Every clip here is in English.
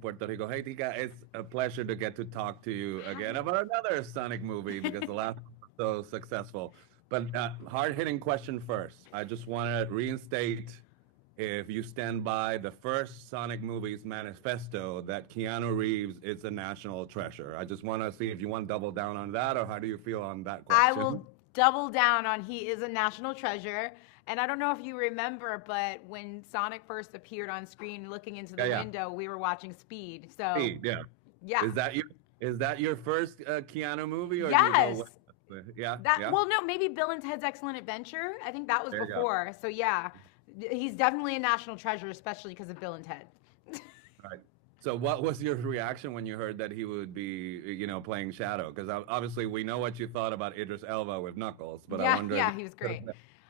Puerto Rico. Hey, Tika, it's a pleasure to get to talk to you again about another Sonic movie because the last one was so successful. But hard-hitting question first. I just want to reinstate if you stand by the first Sonic movie's manifesto that Keanu Reeves is a national treasure. I just want to see if you want to double down on that, or how do you feel on that I question? will double down on he is a national treasure. And I don't know if you remember, but when Sonic first appeared on screen looking into Yeah, the yeah. window, we were watching Speed. So, Speed, yeah. yeah. Is that your is that your first Keanu movie, or do you go? Yes. Yeah, That yeah. well no, maybe Bill and Ted's Excellent Adventure. I think that was There you go. before. So yeah. He's definitely a national treasure especially because of Bill and Ted. Right. So, what was your reaction when you heard that he would be, playing Shadow? Because obviously we know what you thought about Idris Elba with Knuckles, but Yeah, yeah, he was great.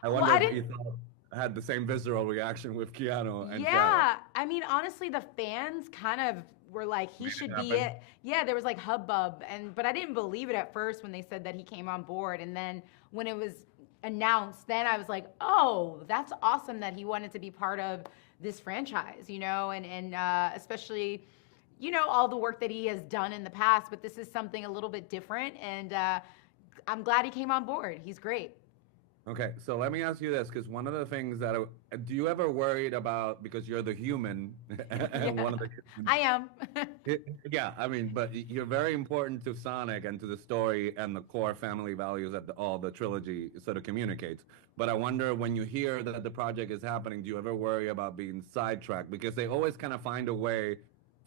I Well, wonder I if didn't you thought had the same visceral reaction with Keanu and Shadow. Yeah, I mean, honestly, the fans kind of were like, he Made it should be happen. it. Yeah, there was like hubbub, and but I didn't believe it at first when they said that he came on board, and then when it was announced, then I was like, oh, that's awesome that he wanted to be part of this franchise, and especially, all the work that he has done in the past, but this is something a little bit different, and I'm glad he came on board. He's great. Okay, so let me ask you this, because one of the things that do you ever worried about, because you're the human and Yeah, one of the I am. Yeah, I mean, but you're very important to Sonic and to the story and the core family values that all the trilogy sort of communicates. But I wonder, when you hear that the project is happening, do you ever worry about being sidetracked? Because they always kind of find a way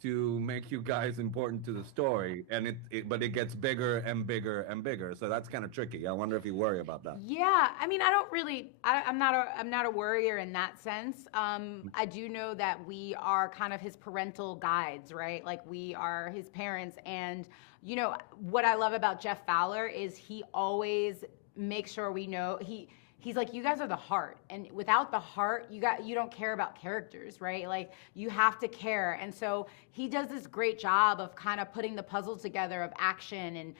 to make you guys important to the story, and but it gets bigger and bigger and bigger. So that's kind of tricky. I wonder if you worry about that. Yeah, I mean, I don't really. I'm not a worrier in that sense. I do know that we are kind of his parental guides, right? Like we are his parents, and what I love about Jeff Fowler is he always makes sure we know he's like, you guys are the heart, and without the heart you don't care about characters, right? Like you have to care, and so he does this great job of kind of putting the puzzle together of action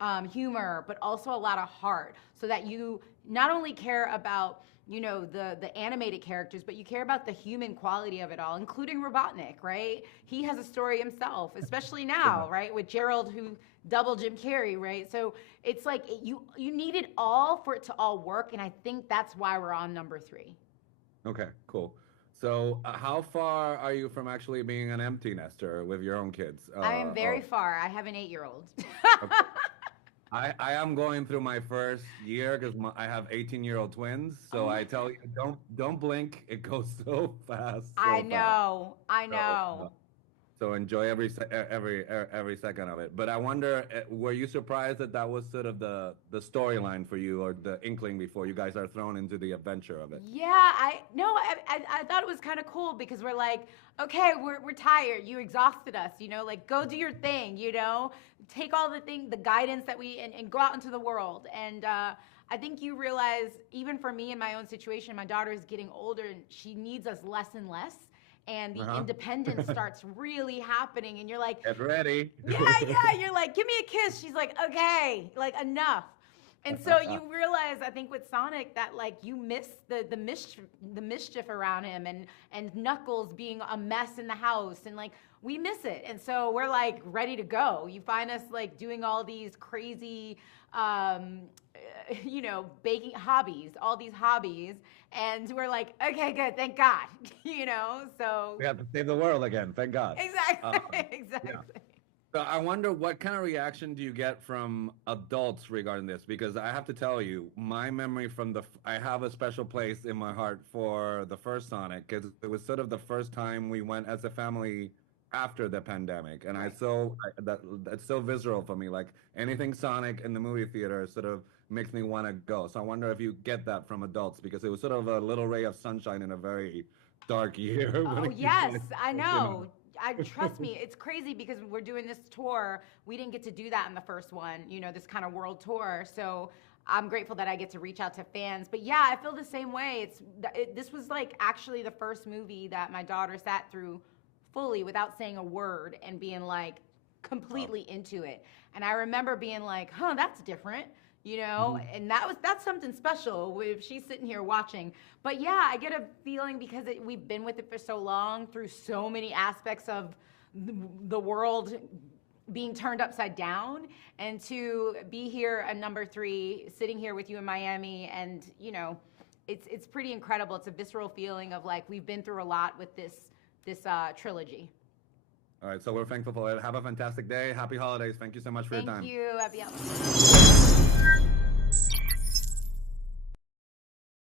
and humor, but also a lot of heart, so that you not only care about the animated characters, but you care about the human quality of it all, including Robotnik, right? He has a story himself, especially now, right, with Gerald, who double Jim Carrey, right? So it's like you need it all for it to all work, and I think that's why we're on number three. Okay, cool. So, how far are you from actually being an empty nester with your own kids? I am very far. I have an 8-year-old. Okay. I am going through my first year because I have 18-year-old twins. Oh So I my tell god. you, don't blink. It goes so fast, I so fast. know. I So, know. so enjoy every second of it. But I wonder, were you surprised that that was sort of the storyline for you, or the inkling before you guys are thrown into the adventure of it? Yeah, I no, I thought it was kind of cool because we're like, okay, we're tired. You exhausted us, like go do your thing, take all the guidance that and go out into the world. And I think you realize, even for me in my own situation, my daughter is getting older and she needs us less and less. And the Uh-huh. independence starts really happening, and you're like, Get ready. yeah, yeah. You're like, give me a kiss. She's like, okay, like enough. And so you realize, I think, with Sonic, that like you miss the mischief around him, and Knuckles being a mess in the house, and like we miss it. And so we're like ready to go. You find us like doing all these crazy, um, baking hobbies, all these hobbies, and we're like, okay, good, thank God, So We have to save the world again. Thank God. exactly, Yeah. exactly. So I wonder, what kind of reaction do you get from adults regarding this? Because I have to tell you, my memory from I have a special place in my heart for the first Sonic, because it was sort of the first time we went as a family after the pandemic, and Right. that's so visceral for me. Like anything Sonic in the movie theater sort of makes me want to go. So I wonder if you get that from adults, because it was sort of a little ray of sunshine in a very dark year when Oh when yes, it, I you know. know. I trust me. It's crazy because we're doing this tour. We didn't get to do that in the first one. This kind of world tour. So I'm grateful that I get to reach out to fans. But yeah, I feel the same way. This was like actually the first movie that my daughter sat through fully without saying a word and being like Wow. completely into it. And I remember being like, "Huh, that's different." Mhm. And that's something special if she's sitting here watching. But yeah, I get a feeling because we've been with it for so long, through so many aspects of the world being turned upside down, and to be here at number 3, sitting here with you in Miami, and it's pretty incredible. It's a visceral feeling of like we've been through a lot with this trilogy. All right, so we're thankful for it. Have a fantastic day. Happy holidays. Thank you so much for your time. Thank you. Happy holidays.